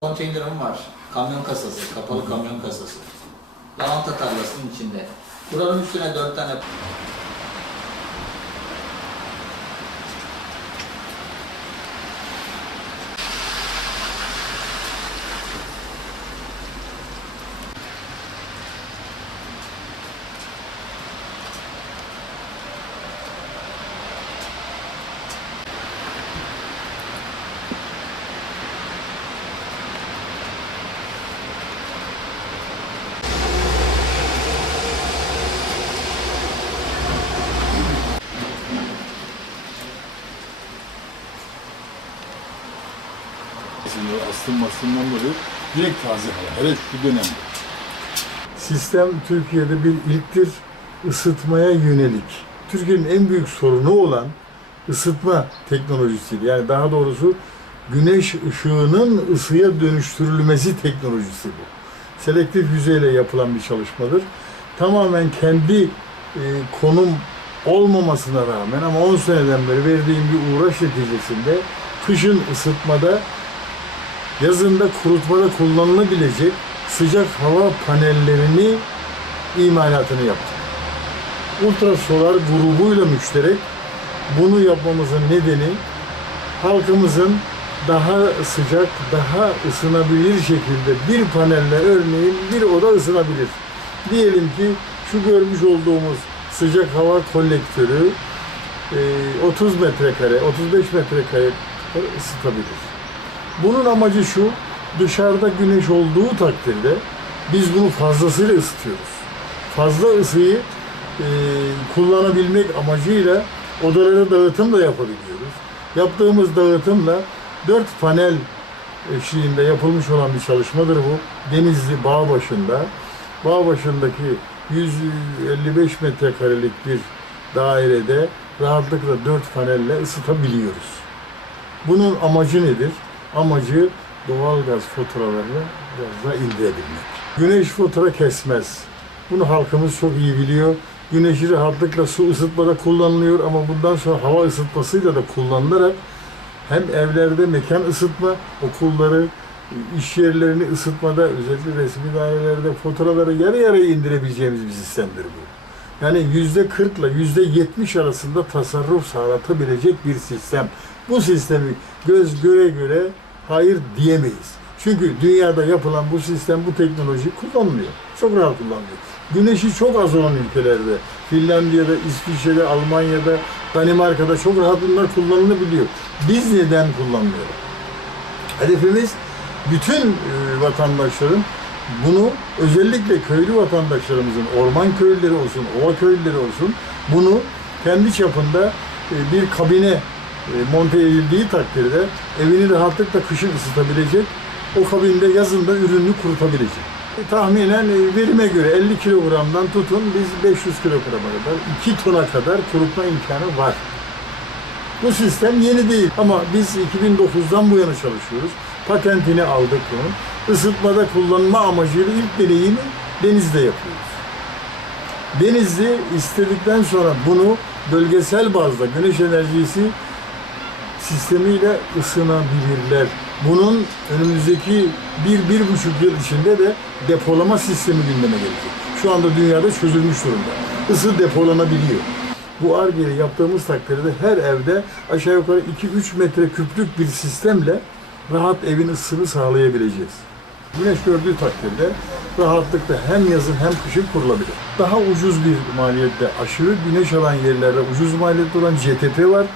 Konteynerim var. Kamyon kasası, kapalı kamyon kasası. Lavanta tarlasının içinde. Buranın üstüne dört tane Şimdi asılmasından dolayı direkt taze hava. Hele şu dönemde. Sistem Türkiye'de bir ilktir. Isıtmaya yönelik. Türkiye'nin en büyük sorunu olan ısıtma teknolojisiydi. Yani daha doğrusu güneş ışığının ısıya dönüştürülmesi teknolojisi bu. Selektif yüzeyle yapılan bir çalışmadır. Tamamen kendi e, konum olmamasına rağmen ama 10 seneden beri verdiğim bir uğraş neticesinde kışın ısıtmada yazında kurutmada kullanılabilecek sıcak hava panellerini imalatını yaptık. Ultrasolar grubuyla müşterek bunu yapmamızın nedeni halkımızın daha sıcak, daha ısınabilir şekilde bir panelle örneğin bir oda ısınabilir. Diyelim ki şu görmüş olduğumuz sıcak hava kolektörü e, 30 metrekare, 35 metrekare ısıtabilir. Bunun amacı şu, dışarıda güneş olduğu takdirde biz bunu fazlasıyla ısıtıyoruz.Şfazla ısıyı e, kullanabilmek amacıyla odalara dağıtım da yapabiliyoruz. Yaptığımız dağıtımla dört panel eşliğinde yapılmış olan bir çalışmadır bu. Denizli bağ başında. Bağ başındaki 155 metrekarelik bir dairede rahatlıkla dört panelle ısıtabiliyoruz. Bunun amacı nedir? Amacı doğalgaz faturalarını biraz daha indirebilmek. Güneş fatura kesmez. Bunu halkımız çok iyi biliyor. Güneşi rahatlıkla su ısıtmada kullanılıyor ama bundan sonra hava ısıtmasıyla da kullanılarak hem evlerde mekan ısıtma, okulları, iş yerlerini ısıtmada, özellikle resmi dairelerde faturaları yarı yarıya indirebileceğimiz bir sistemdir bu. Yani yüzde 40 ile yüzde 70 arasında tasarruf sağlatabilecek bir sistem. Bu sistemi göz göre göre hayır diyemeyiz. Çünkü dünyada yapılan bu sistem, bu teknoloji kullanılıyor. Çok rahat kullanılıyor. Güneşi çok az olan ülkelerde, Finlandiya'da, İsviçre'de, Almanya'da, Danimarka'da çok rahat bunlar kullanılabiliyor. Biz neden kullanmıyoruz? Hedefimiz bütün e, vatandaşların bunu özellikle köylü vatandaşlarımızın, orman köylüleri olsun, ova köylüleri olsun bunu kendi çapında e, bir kabine monte edildiği takdirde evini rahatlıkla kışın ısıtabilecek, o kabinde yazında ürünü kurutabilecek. E, tahminen e, verime göre 50 kilogramdan tutun biz 500 kilograma kadar, 2 tona kadar kurutma imkanı var. Bu sistem yeni değil ama biz 2009'dan bu yana çalışıyoruz. Patentini aldık bunun. Isıtmada kullanma amacıyla ilk deneyimi denizde yapıyoruz. Denizli istedikten sonra bunu bölgesel bazda güneş enerjisi sistemiyle ısınabilirler. Bunun önümüzdeki bir, bir buçuk yıl içinde de depolama sistemi gündeme gelecek. Şu anda dünyada çözülmüş durumda. Isı depolanabiliyor. Bu argeyi yaptığımız takdirde her evde aşağı yukarı 2-3 metre küplük bir sistemle rahat evin ısısını sağlayabileceğiz. Güneş gördüğü takdirde rahatlıkla hem yazın hem kışın kurulabilir. Daha ucuz bir maliyette aşırı güneş alan yerlerde ucuz maliyette olan CTP var,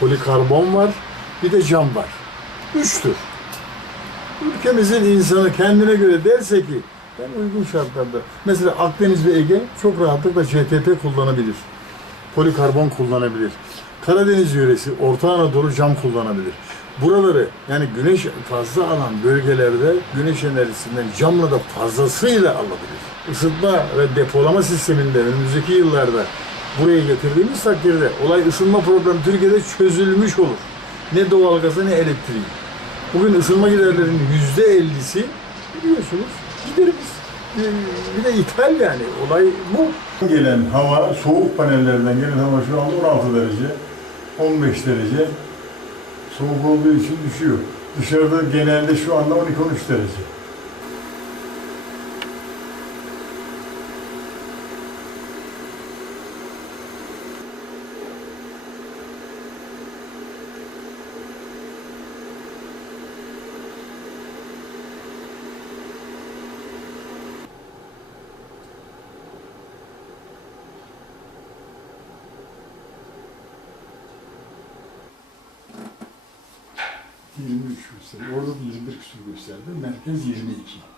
polikarbon var, bir de cam var. Üçtür. Ülkemizin insanı kendine göre derse ki ben uygun şartlarda mesela Akdeniz ve Ege çok rahatlıkla CTP kullanabilir. Polikarbon kullanabilir. Karadeniz yöresi, Orta Anadolu cam kullanabilir. Buraları yani güneş fazla alan bölgelerde güneş enerjisinden camla da fazlasıyla alabilir. Isıtma ve depolama sisteminde önümüzdeki yıllarda buraya getirdiğimiz takdirde olay ısınma problemi Türkiye'de çözülmüş olur. Ne doğalgazı ne elektriği. Bugün ısınma giderlerinin yüzde ellisi biliyorsunuz giderimiz. Ee, Bir de ithal yani olay bu. Gelen hava, soğuk panellerden gelen hava şu anda 16 derece, 15 derece soğuk olduğu için düşüyor. Dışarıda genelde şu anda 12-13 derece. ...23 gösteriyor. Orada da 21 küsur gösterdi. Merkez 22.